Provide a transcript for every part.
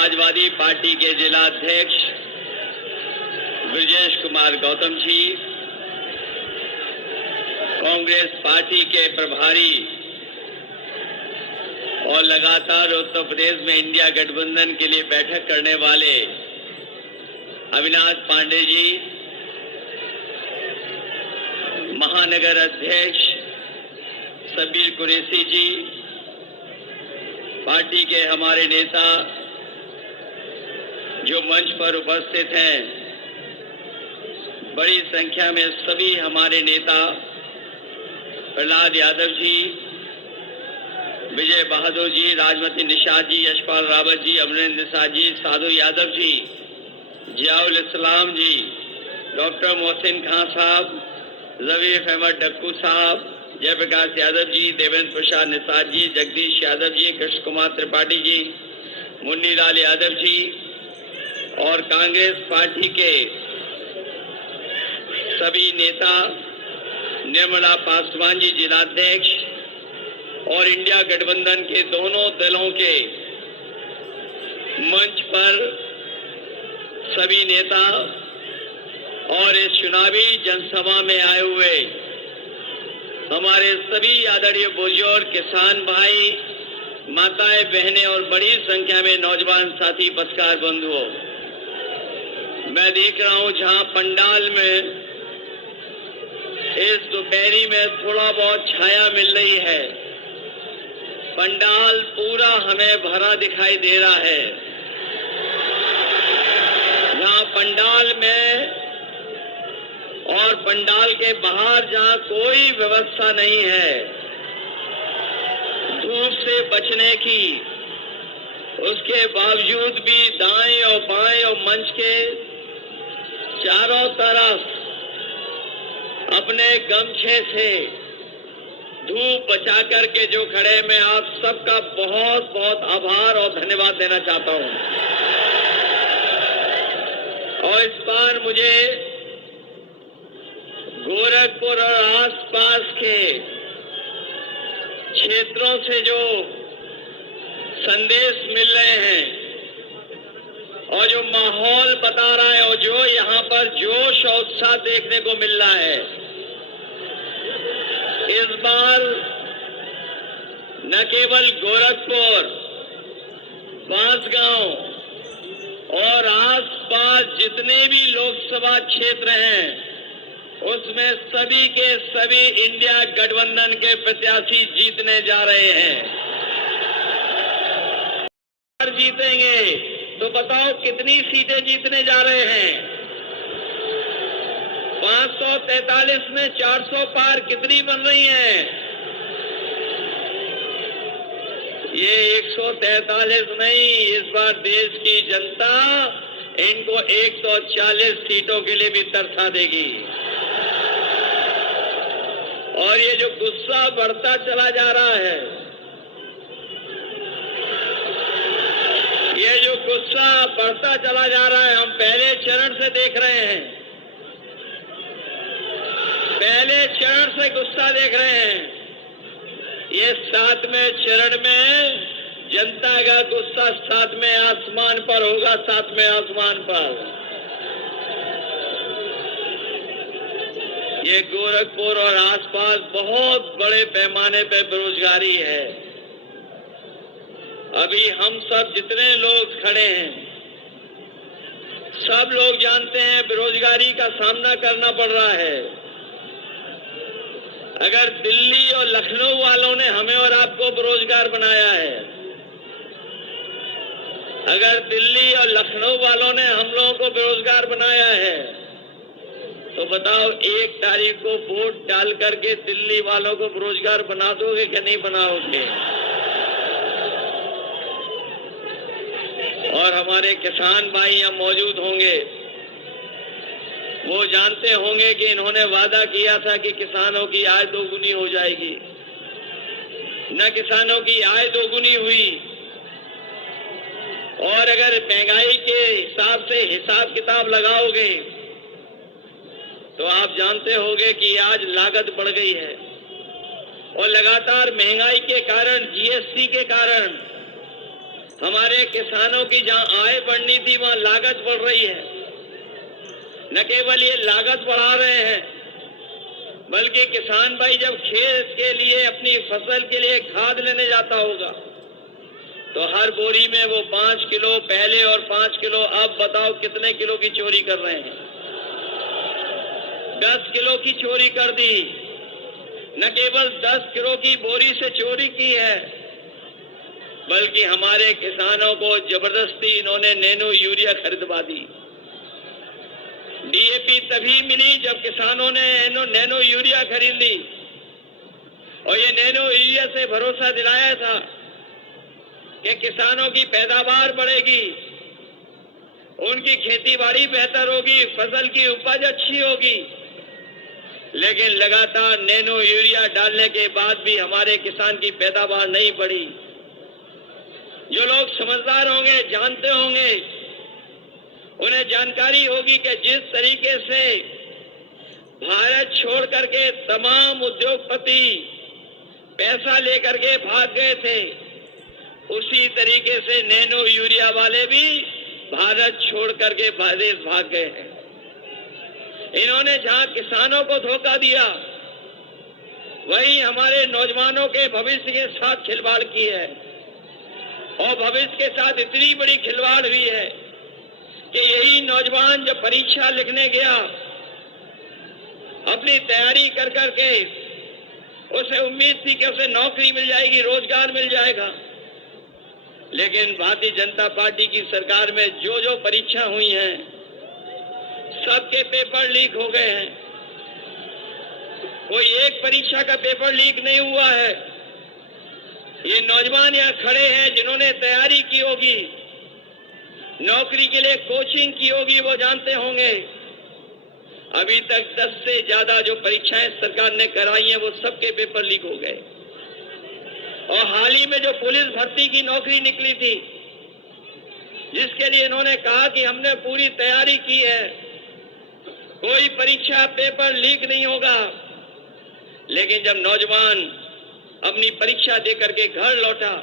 Samajwadi party के जिला अध्यक्ष ब्रजेश कुमार गौतम जी, कांग्रेस पार्टी के प्रभारी और लगातार उत्तर प्रदेश में इंडिया गठबंधन के लिए बैठक करने वाले अविनाश पांडे जी, महानगर अध्यक्ष सबीर कुरैशी जी, पार्टी के हमारे नेता जो मंच पर उपस्थित हैं, बड़ी संख्या में सभी हमारे नेता प्रहलाद यादव जी, विजय बहादुर जी, राजमती निषाद जी, यशपाल रावत जी, अमरेंद्र निषाद जी, साधु यादव जी, जियाउल इस्लाम जी, डॉक्टर मोहसिन खान साहब, जवीर अहमद डक्कू साहब, जयप्रकाश यादव जी, देवेंद्र प्रसाद निषाद जी, जगदीश यादव जी, कृष्ण कुमार त्रिपाठी जी, मुन्नी लाल यादव जी और कांग्रेस पार्टी के सभी नेता, निर्मला पासवान जी जिलाध्यक्ष और इंडिया गठबंधन के दोनों दलों के मंच पर सभी नेता और इस चुनावी जनसभा में आए हुए हमारे सभी आदरणीय बुजुर्ग, किसान भाई, माताएं, बहनें और बड़ी संख्या में नौजवान साथी, पत्रकार बंधुओं, मैं देख रहा हूं जहां पंडाल में इस दोपहरी में थोड़ा बहुत छाया मिल रही है, पंडाल पूरा हमें भरा दिखाई दे रहा है। जहां पंडाल में और पंडाल के बाहर जहां कोई व्यवस्था नहीं है धूप से बचने की, उसके बावजूद भी दाएं और बाएं और मंच के चारों तरफ अपने गमछे से धूप बचा करके जो खड़े, मैं आप सबका बहुत बहुत आभार और धन्यवाद देना चाहता हूं। और इस बार मुझे गोरखपुर और आसपास के क्षेत्रों से जो संदेश मिल रहे हैं और जो माहौल बता रहा है और जो यहाँ पर जोश और उत्साह देखने को मिल रहा है, इस बार न केवल गोरखपुर, बांसगांव और आसपास जितने भी लोकसभा क्षेत्र हैं उसमें सभी के सभी इंडिया गठबंधन के प्रत्याशी जीतने जा रहे हैं। जीतेंगे तो बताओ कितनी सीटें जीतने जा रहे हैं? 543 में 400 पार कितनी बन रही हैं? ये 143 नहीं, इस बार देश की जनता इनको 140 सीटों के लिए भी तरसा देगी। और ये जो गुस्सा बढ़ता चला जा रहा है, ये जो गुस्सा बढ़ता चला जा रहा है, हम पहले चरण से देख रहे हैं, पहले चरण से गुस्सा देख रहे हैं। ये 7वें चरण में जनता का गुस्सा 7वें आसमान पर होगा, 7वें आसमान पर। ये गोरखपुर और आसपास बहुत बड़े पैमाने पर बेरोजगारी है। अभी हम सब जितने लोग खड़े हैं, सब लोग जानते हैं बेरोजगारी का सामना करना पड़ रहा है। अगर दिल्ली और लखनऊ वालों ने हमें और आपको बेरोजगार बनाया है, अगर दिल्ली और लखनऊ वालों ने हम लोगों को बेरोजगार बनाया है, तो बताओ 1 तारीख को वोट डाल करके दिल्ली वालों को बेरोजगार बना दोगे कि नहीं बनाओगे? और हमारे किसान भाई यहाँ मौजूद होंगे, वो जानते होंगे कि इन्होंने वादा किया था कि किसानों की आय दोगुनी हो जाएगी। न किसानों की आय दोगुनी हुई, और अगर महंगाई के हिसाब से हिसाब किताब लगाओगे तो आप जानते होंगे कि आज लागत बढ़ गई है। और लगातार महंगाई के कारण, जीएसटी के कारण हमारे किसानों की जहां आय बढ़नी थी वहां लागत बढ़ रही है। न केवल ये लागत बढ़ा रहे हैं, बल्कि किसान भाई जब खेत के लिए अपनी फसल के लिए खाद लेने जाता होगा तो हर बोरी में वो 5 किलो पहले और 5 किलो अब बताओ कितने किलो की चोरी कर रहे हैं? 10 किलो की चोरी कर दी। न केवल 10 किलो की बोरी से चोरी की है, बल्कि हमारे किसानों को जबरदस्ती इन्होंने नैनो यूरिया खरीदवा दी। डीएपी तभी मिली जब किसानों ने नैनो यूरिया खरीद ली और ये नैनो यूरिया से भरोसा दिलाया था कि किसानों की पैदावार बढ़ेगी, उनकी खेती-बाड़ी बेहतर होगी, फसल की उपज अच्छी होगी। लेकिन लगातार नैनो यूरिया डालने के बाद भी हमारे किसान की पैदावार नहीं बढ़ी। जो लोग समझदार होंगे, जानते होंगे, उन्हें जानकारी होगी कि जिस तरीके से भारत छोड़ करके तमाम उद्योगपति पैसा लेकर के भाग गए थे, उसी तरीके से नैनो यूरिया वाले भी भारत छोड़ करके देश भाग गए हैं। इन्होंने जहां किसानों को धोखा दिया, वहीं हमारे नौजवानों के भविष्य के साथ खिलवाड़ की है और भविष्य के साथ इतनी बड़ी खिलवाड़ हुई है कि यही नौजवान जब परीक्षा लिखने गया, अपनी तैयारी कर करके उसे उम्मीद थी कि उसे नौकरी मिल जाएगी, रोजगार मिल जाएगा, लेकिन भारतीय जनता पार्टी की सरकार में जो जो परीक्षा हुई हैं, सबके पेपर लीक हो गए हैं। कोई एक परीक्षा का पेपर लीक नहीं हुआ है। ये नौजवान यहाँ खड़े हैं जिन्होंने तैयारी की होगी, नौकरी के लिए कोचिंग की होगी, वो जानते होंगे अभी तक 10 से ज्यादा जो परीक्षाएं सरकार ने कराई हैं वो सबके पेपर लीक हो गए। और हाल ही में जो पुलिस भर्ती की नौकरी निकली थी, जिसके लिए इन्होंने कहा कि हमने पूरी तैयारी की है, कोई परीक्षा पेपर लीक नहीं होगा, लेकिन जब नौजवान अपनी परीक्षा देकर के घर लौटा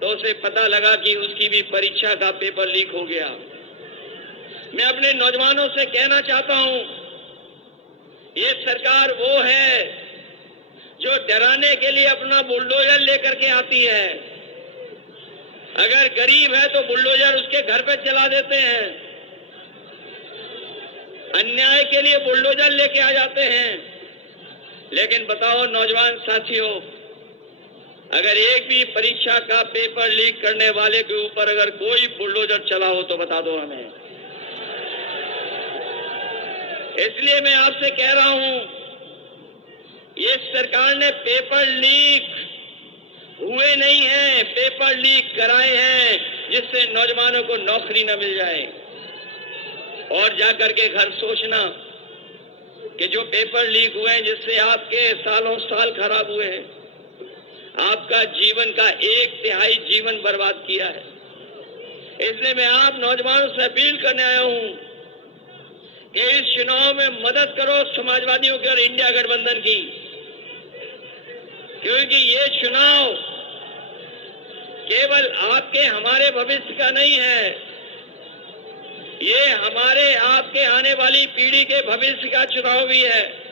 तो उसे पता लगा कि उसकी भी परीक्षा का पेपर लीक हो गया। मैं अपने नौजवानों से कहना चाहता हूं, ये सरकार वो है जो डराने के लिए अपना बुलडोजर लेकर के आती है। अगर गरीब है तो बुलडोजर उसके घर पे चला देते हैं, अन्याय के लिए बुलडोजर लेके आ जाते हैं। लेकिन बताओ नौजवान साथियों, अगर एक भी परीक्षा का पेपर लीक करने वाले के ऊपर अगर कोई बुलडोजर चला हो तो बता दो हमें। इसलिए मैं आपसे कह रहा हूं, ये सरकार ने पेपर लीक हुए नहीं हैं, पेपर लीक कराए हैं जिससे नौजवानों को नौकरी न मिल जाए। और जाकर के घर सोचना कि जो पेपर लीक हुए हैं जिससे आपके सालों साल खराब हुए हैं, आपका जीवन का 1/3 जीवन बर्बाद किया है। इसलिए मैं आप नौजवानों से अपील करने आया हूं कि इस चुनाव में मदद करो समाजवादियों की और इंडिया गठबंधन की, क्योंकि ये चुनाव केवल आपके हमारे भविष्य का नहीं है, ये हमारे आपके आने वाली पीढ़ी के भविष्य का चुनाव भी है।